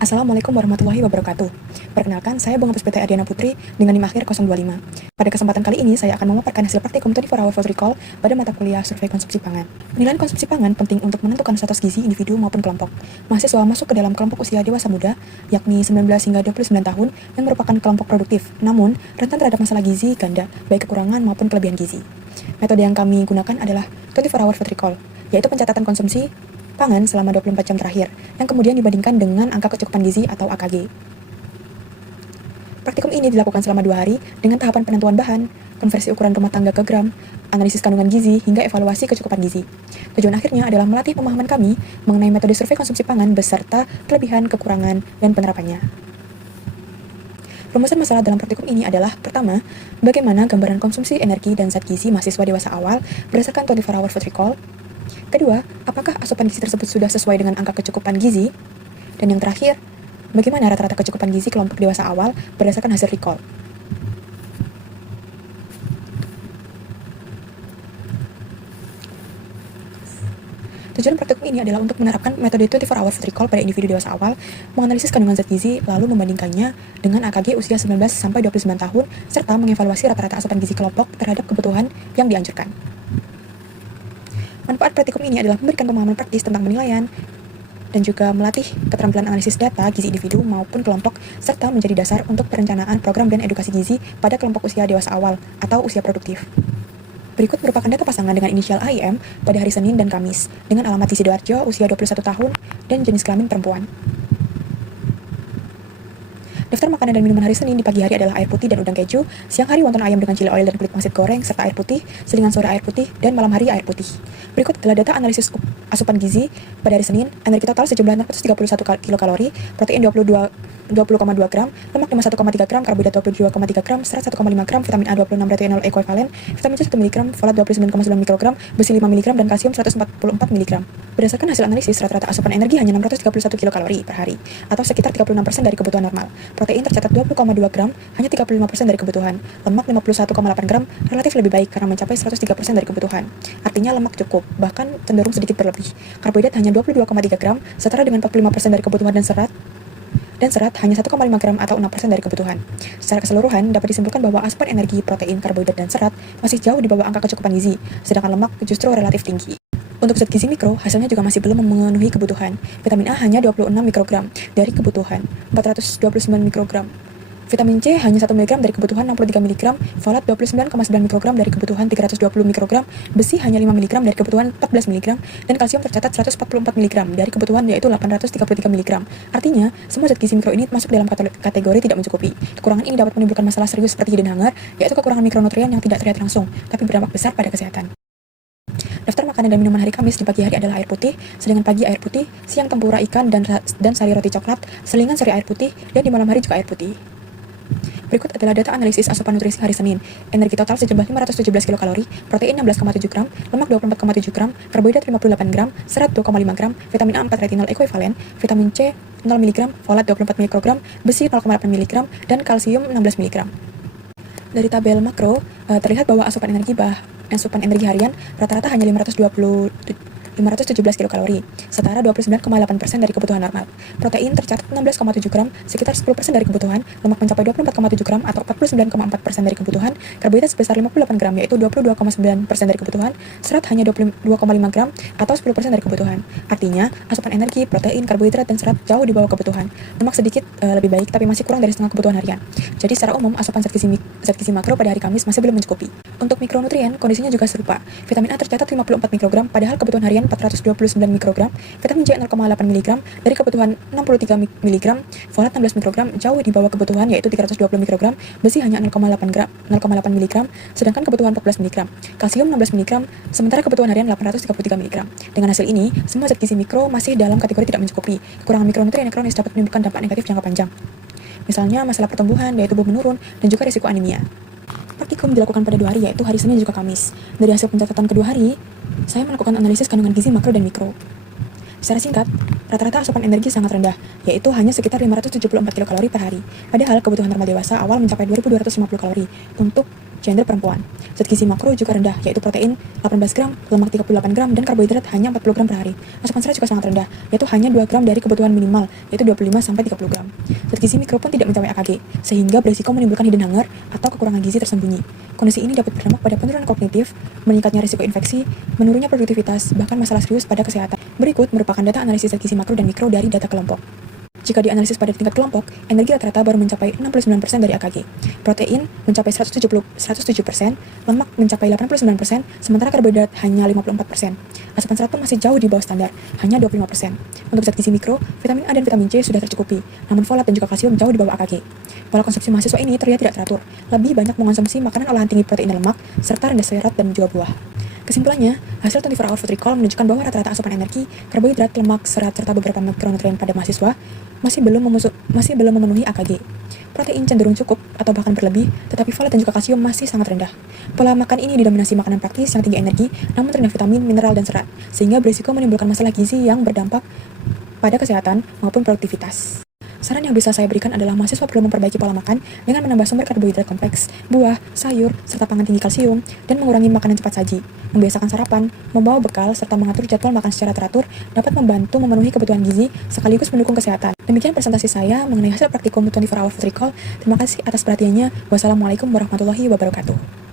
Assalamualaikum warahmatullahi wabarakatuh. Perkenalkan, saya Bunga Puspita Adiana Putri dengan NIM akhir 025. Pada kesempatan kali ini, saya akan memaparkan hasil praktikum 24 Hour Food Recall pada mata kuliah Survei Konsumsi Pangan. Penilaian konsumsi pangan penting untuk menentukan status gizi individu maupun kelompok. Mahasiswa masuk ke dalam kelompok usia dewasa muda, yakni 19 hingga 29 tahun, yang merupakan kelompok produktif, namun rentan terhadap masalah gizi ganda, baik kekurangan maupun kelebihan gizi. Metode yang kami gunakan adalah 24 Hour Food Recall, yaitu pencatatan konsumsi pangan selama 24 jam terakhir, yang kemudian dibandingkan dengan angka kecukupan gizi atau AKG. Praktikum ini dilakukan selama 2 hari dengan tahapan penentuan bahan, konversi ukuran rumah tangga ke gram, analisis kandungan gizi, hingga evaluasi kecukupan gizi. Tujuan akhirnya adalah melatih pemahaman kami mengenai metode survei konsumsi pangan beserta kelebihan, kekurangan, dan penerapannya. Rumusan masalah dalam praktikum ini adalah: pertama, bagaimana gambaran konsumsi energi dan zat gizi mahasiswa dewasa awal berdasarkan 24 Hour Food Recall. Kedua, apakah asupan gizi tersebut sudah sesuai dengan angka kecukupan gizi? Dan yang terakhir, bagaimana rata-rata kecukupan gizi kelompok dewasa awal berdasarkan hasil recall? Tujuan praktikum ini adalah untuk menerapkan metode 24 Hour Food Recall pada individu dewasa awal, menganalisis kandungan zat gizi, lalu membandingkannya dengan AKG usia 19-29 tahun, serta mengevaluasi rata-rata asupan gizi kelompok terhadap kebutuhan yang dianjurkan. Manfaat praktikum ini adalah memberikan pemahaman praktis tentang penilaian dan juga melatih keterampilan analisis data gizi individu maupun kelompok, serta menjadi dasar untuk perencanaan program dan edukasi gizi pada kelompok usia dewasa awal atau usia produktif. Berikut merupakan data pasangan dengan inisial AIM pada hari Senin dan Kamis dengan alamat di Sidoarjo, usia 21 tahun, dan jenis kelamin perempuan. Daftar makanan dan minuman hari Senin di pagi hari adalah air putih dan udang keju, siang hari wonton ayam dengan chili oil dan kulit pangsit goreng, serta air putih, selingan sore air putih, dan malam hari air putih. Berikut adalah data analisis asupan gizi pada hari Senin. Energi total sejumlah 631 kilokalori, protein 20,2 gram, lemak 51,3 gram, karbohidrat 22,3 gram, serat 1,5 gram, vitamin A 26 retinol ekuivalen, vitamin C 1 mg, folat 29,9 mikrogram, besi 5 mg, dan kalsium 144 mg. Berdasarkan hasil analisis, rata-rata asupan energi hanya 631 kilokalori per hari, atau sekitar 36% dari kebutuhan normal. Protein tercatat 20,2 gram, hanya 35% dari kebutuhan. Lemak 51,8 gram, relatif lebih baik karena mencapai 103% dari kebutuhan. Artinya lemak cukup, bahkan cenderung sedikit berlebih. Karbohidrat hanya 22,3 gram, setara dengan 45% dari kebutuhan, dan serat hanya 1,5 gram atau 6% dari kebutuhan. Secara keseluruhan, dapat disimpulkan bahwa asupan energi, protein, karbohidrat, dan serat masih jauh di bawah angka kecukupan gizi, sedangkan lemak justru relatif tinggi. Untuk zat gizi mikro, hasilnya juga masih belum memenuhi kebutuhan. Vitamin A hanya 26 mikrogram dari kebutuhan 429 mikrogram. Vitamin C hanya 1 mg dari kebutuhan 63 mg, folat 29,9 mikrogram dari kebutuhan 320 mikrogram, besi hanya 5 mg dari kebutuhan 14 mg, dan kalsium tercatat 144 mg dari kebutuhan yaitu 833 mg. Artinya, semua zat gizi mikro ini masuk dalam kategori tidak mencukupi. Kekurangan ini dapat menimbulkan masalah serius seperti hidung hangat, yaitu kekurangan mikronutrien yang tidak terlihat langsung, tapi berdampak besar pada kesehatan. Daftar makanan dan minuman hari Kamis di pagi hari adalah air putih, sedangkan pagi air putih, siang tempura ikan dan sari roti coklat, selingan sore air putih, dan di malam hari juga air putih. Berikut adalah data analisis asupan nutrisi hari Senin. Energi total sejumlah 517 kilokalori, protein 16,7 gram, lemak 24,7 gram, karbohidrat 58 gram, serat 2,5 gram, vitamin A 4 retinol ekuivalen, vitamin C 0 mg, folat 24 mikrogram, besi 0,8 mg, dan kalsium 16 mg. Dari tabel makro, terlihat bahwa asupan energi harian rata-rata hanya 517 kilokalori, setara 29,8% dari kebutuhan normal. Protein tercatat 16,7 gram, sekitar 10% dari kebutuhan, lemak mencapai 24,7 gram atau 49,4% dari kebutuhan, karbohidrat sebesar 58 gram yaitu 22,9% dari kebutuhan, serat hanya 22,5 gram atau 10% dari kebutuhan. Artinya, asupan energi, protein, karbohidrat, dan serat jauh di bawah kebutuhan. Lemak sedikit lebih baik tapi masih kurang dari setengah kebutuhan harian. Jadi secara umum, asupan zat gizi makro pada hari Kamis masih belum mencukupi. Untuk mikronutrien, kondisinya juga serupa. Vitamin A tercatat 54 mikrogram, padahal kebutuhan harian 429 mikrogram, vitamin C 0,8 mg dari kebutuhan 63 mg, folat 16 mikrogram jauh di bawah kebutuhan yaitu 320 mikrogram, besi hanya 0,8 mg, sedangkan kebutuhan 14 mg, kalsium 16 mg, sementara kebutuhan harian 833 mg. Dengan hasil ini, semua zat gizi mikro masih dalam kategori tidak mencukupi. Kekurangan mikronutrien yang kronis dapat menimbulkan dampak negatif jangka panjang. Misalnya masalah pertumbuhan, daya tubuh menurun, dan juga risiko anemia. Praktikum dilakukan pada 2 hari, yaitu hari Senin dan juga Kamis. Dari hasil pencatatan kedua hari, saya melakukan analisis kandungan gizi makro dan mikro. Secara singkat, rata-rata asupan energi sangat rendah, yaitu hanya sekitar 574 kilokalori per hari. Padahal kebutuhan normal dewasa awal mencapai 2.250 kalori untuk gender perempuan. Zat gizi makro juga rendah, yaitu protein 18 gram, lemak 38 gram, dan karbohidrat hanya 40 gram per hari. Asupan serat juga sangat rendah, yaitu hanya 2 gram dari kebutuhan minimal, yaitu 25-30 gram. Zat gizi mikro pun tidak mencapai AKG, sehingga berisiko menimbulkan hidden hunger atau kekurangan gizi tersembunyi. Kondisi ini dapat berdampak pada penurunan kognitif, meningkatnya risiko infeksi, menurunnya produktivitas, bahkan masalah serius pada kesehatan. Berikut merupakan data analisis zat gizi makro dan mikro dari data kelompok. Jika dianalisis pada tingkat kelompok, energi rata-rata baru mencapai 69% dari AKG. Protein mencapai 107%, lemak mencapai 89%, sementara karbohidrat hanya 54%. Asupan serat pun masih jauh di bawah standar, hanya 25%. Untuk zat gizi mikro, vitamin A dan vitamin C sudah tercukupi, namun folat dan juga kalsium jauh di bawah AKG. Pola konsumsi mahasiswa ini terlihat tidak teratur, lebih banyak mengonsumsi makanan olahan tinggi protein dan lemak, serta rendah serat dan juga buah. Kesimpulannya, hasil 24 Hour Food Recall menunjukkan bahwa rata-rata asupan energi, karbohidrat, lemak, serat, serta beberapa mikronutrien pada mahasiswa masih belum memenuhi AKG. Protein cenderung cukup atau bahkan berlebih, tetapi folat dan juga kalsium masih sangat rendah. Pola makan ini didominasi makanan praktis yang tinggi energi, namun rendah vitamin, mineral, dan serat, sehingga berisiko menimbulkan masalah gizi yang berdampak pada kesehatan maupun produktivitas. Saran yang bisa saya berikan adalah mahasiswa perlu memperbaiki pola makan dengan menambah sumber karbohidrat kompleks, buah, sayur, serta pangan tinggi kalsium, dan mengurangi makanan cepat saji. Membiasakan sarapan, membawa bekal, serta mengatur jadwal makan secara teratur dapat membantu memenuhi kebutuhan gizi sekaligus mendukung kesehatan. Demikian presentasi saya mengenai hasil praktikum 24 Hour Food Recall. Terima kasih atas perhatiannya. Wassalamualaikum warahmatullahi wabarakatuh.